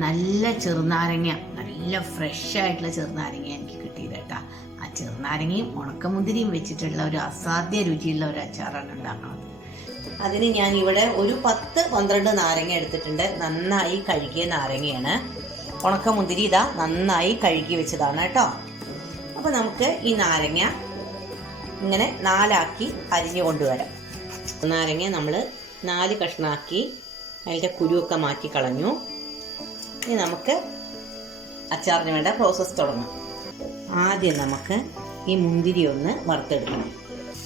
നല്ല ചെറുനാരങ്ങ, നല്ല ഫ്രഷ് ആയിട്ടുള്ള ചെറുനാരങ്ങ എനിക്ക് കിട്ടിയത് കേട്ടാ. ആ ചെറുനാരങ്ങയും ഉണക്കമുന്തിരിയും വെച്ചിട്ടുള്ള ഒരു അസാധ്യ രുചിയുള്ള ഒരു അച്ചാറാണ് ഉണ്ടാക്കുന്നത്. അതിന് ഞാൻ ഇവിടെ ഒരു 10-12 നാരങ്ങ എടുത്തിട്ടുണ്ട്. നന്നായി കഴുകിയ നാരങ്ങയാണ്. ഉണക്കമുന്തിരി ഇതാ നന്നായി കഴുകി വെച്ചതാണ് കേട്ടോ. അപ്പൊ നമുക്ക് ഈ നാരങ്ങ ഇങ്ങനെ 4 അരിഞ്ഞു കൊണ്ടുവരാം. നാരങ്ങ നമ്മൾ 4 കഷ്ണാക്കി അതിൻ്റെ കുരുവൊക്കെ മാറ്റി കളഞ്ഞു. ഇനി നമുക്ക് അച്ചാറിന് വേണ്ട പ്രോസസ്സ് തുടങ്ങാം. ആദ്യം നമുക്ക് ഈ മുന്തിരി ഒന്ന് വറുത്തെടുക്കണം.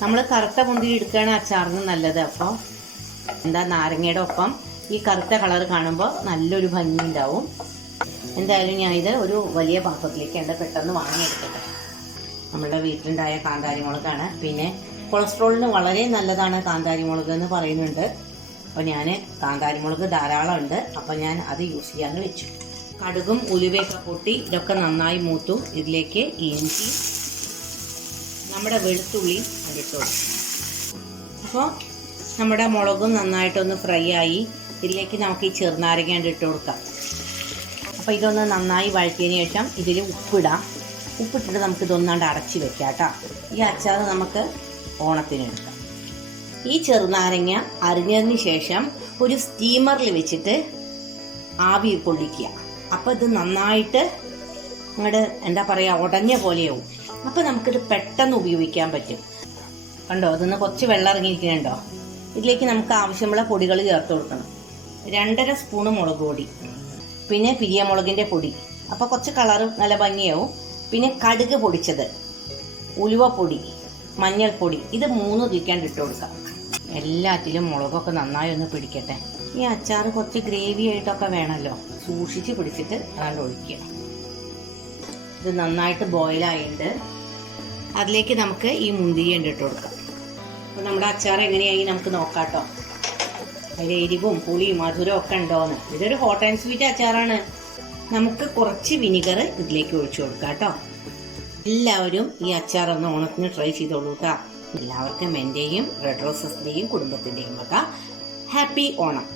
നമ്മൾ കറുത്ത മുന്തിരി എടുക്കുകയാണ് അച്ചാറിന് നല്ലത്. അപ്പോൾ നാരങ്ങയുടെ ഒപ്പം ഈ കറുത്ത കളർ കാണുമ്പോൾ നല്ലൊരു ഭംഗി ഉണ്ടാവും. എന്തായാലും ഞാൻ ഇത് ഒരു വലിയ പാത്രത്തിലേക്ക് പെട്ടെന്ന് വാങ്ങിയെടുക്കട്ടെ. നമ്മളുടെ വീട്ടിലുണ്ടായ കാന്താരി മുളകാണ്. പിന്നെ കൊളസ്ട്രോളിന് വളരെ നല്ലതാണ് കാന്താരി മുളക് എന്ന് പറയുന്നുണ്ട്. അപ്പോൾ ഞാൻ കാന്താരി മുളക് ധാരാളം ഉണ്ട്. അപ്പോൾ ഞാൻ അത് യൂസ് ചെയ്യാമെന്ന് വെച്ചു. കടുകും ഉലുവയൊക്കെ പൊട്ടി ഇതൊക്കെ നന്നായി മൂത്തു. ഇതിലേക്ക് ഇഞ്ചി, നമ്മുടെ വെളുത്തുള്ളി അതിട്ടോളൂ. അപ്പോൾ നമ്മുടെ മുളകും നന്നായിട്ടൊന്ന് ഫ്രൈ ആയി. ഇതിലേക്ക് നമുക്ക് ഈ ചെറുനാരങ്ങ ഇട്ട് കൊടുക്കാം. അപ്പോൾ ഇതൊന്ന് നന്നായി വഴറ്റിയതിന് ശേഷം ഇതിൽ ഉപ്പിടാം. ഉപ്പിട്ടിട്ട് നമുക്ക് ഇതൊന്നാണ്ട് അടച്ച് വെക്കാം കേട്ടോ. ഈ അച്ചാർ നമുക്ക് ഓണത്തിനെടുക്കാം. ഈ ചെറുനാരങ്ങ അരിഞ്ഞതിന് ശേഷം ഒരു സ്റ്റീമറിൽ വെച്ചിട്ട് ആവി കൊള്ളിക്കുക. അപ്പോൾ ഇത് നന്നായിട്ട് അങ്ങോട്ട് ഉടഞ്ഞ പോലെയാവും. അപ്പോൾ നമുക്കിത് പെട്ടെന്ന് ഉപയോഗിക്കാൻ പറ്റും. കണ്ടോ, അതിന്ന് കുറച്ച് വെള്ളം ഇറങ്ങിയിരിക്കുന്നുണ്ടോ. ഇതിലേക്ക് നമുക്ക് ആവശ്യമുള്ള പൊടികൾ ചേർത്ത് കൊടുക്കണം. 2.5 സ്പൂണ് മുളക് പൊടി, പിന്നെ പിരിയമുളകിൻ്റെ പൊടി. അപ്പോൾ കുറച്ച് കളറ് നല്ല ഭംഗിയാവും. പിന്നെ കടുക് പൊടിച്ചത്, ഉലുവപ്പൊടി, മഞ്ഞൾപ്പൊടി, ഇത് 3 ഇതിക്കാണ്ട് ഇട്ട് കൊടുക്കാം. എല്ലാത്തിലും മുളകൊക്കെ നന്നായി ഒന്ന് പിടിക്കട്ടെ. ഈ അച്ചാർ കുറച്ച് ഗ്രേവി ആയിട്ടൊക്കെ വേണമല്ലോ. സൂക്ഷിച്ച് പിടിച്ചിട്ട് അതാണ്ട് ഒഴിക്കുക. ഇത് നന്നായിട്ട് ബോയിലായിട്ട് അതിലേക്ക് നമുക്ക് ഈ മുന്തിരി ഇട്ട് കൊടുക്കാം. അപ്പോൾ നമ്മുടെ അച്ചാർ എങ്ങനെയായി നമുക്ക് നോക്കാം കേട്ടോ. അതിൽ എരിവും പുളിയും മധുരവും ഒക്കെ ഉണ്ടോയെന്ന്. ഇതൊരു ഹോട്ട് ആൻഡ് സ്വീറ്റ് അച്ചാറാണ്. നമുക്ക് കുറച്ച് വിനിഗർ ഇതിലേക്ക് ഒഴിച്ചു കൊടുക്കാം കേട്ടോ. എല്ലാവരും ഈ അച്ചാർ ഒന്ന് ഓണത്തിന് ട്രൈ ചെയ്തോളൂ കേട്ടോ. എല്ലാവർക്കും എൻ്റെയും റെഡ് റോസസിൻ്റെയും കുടുംബത്തിൻ്റെയും വക ഹാപ്പി ഓണം.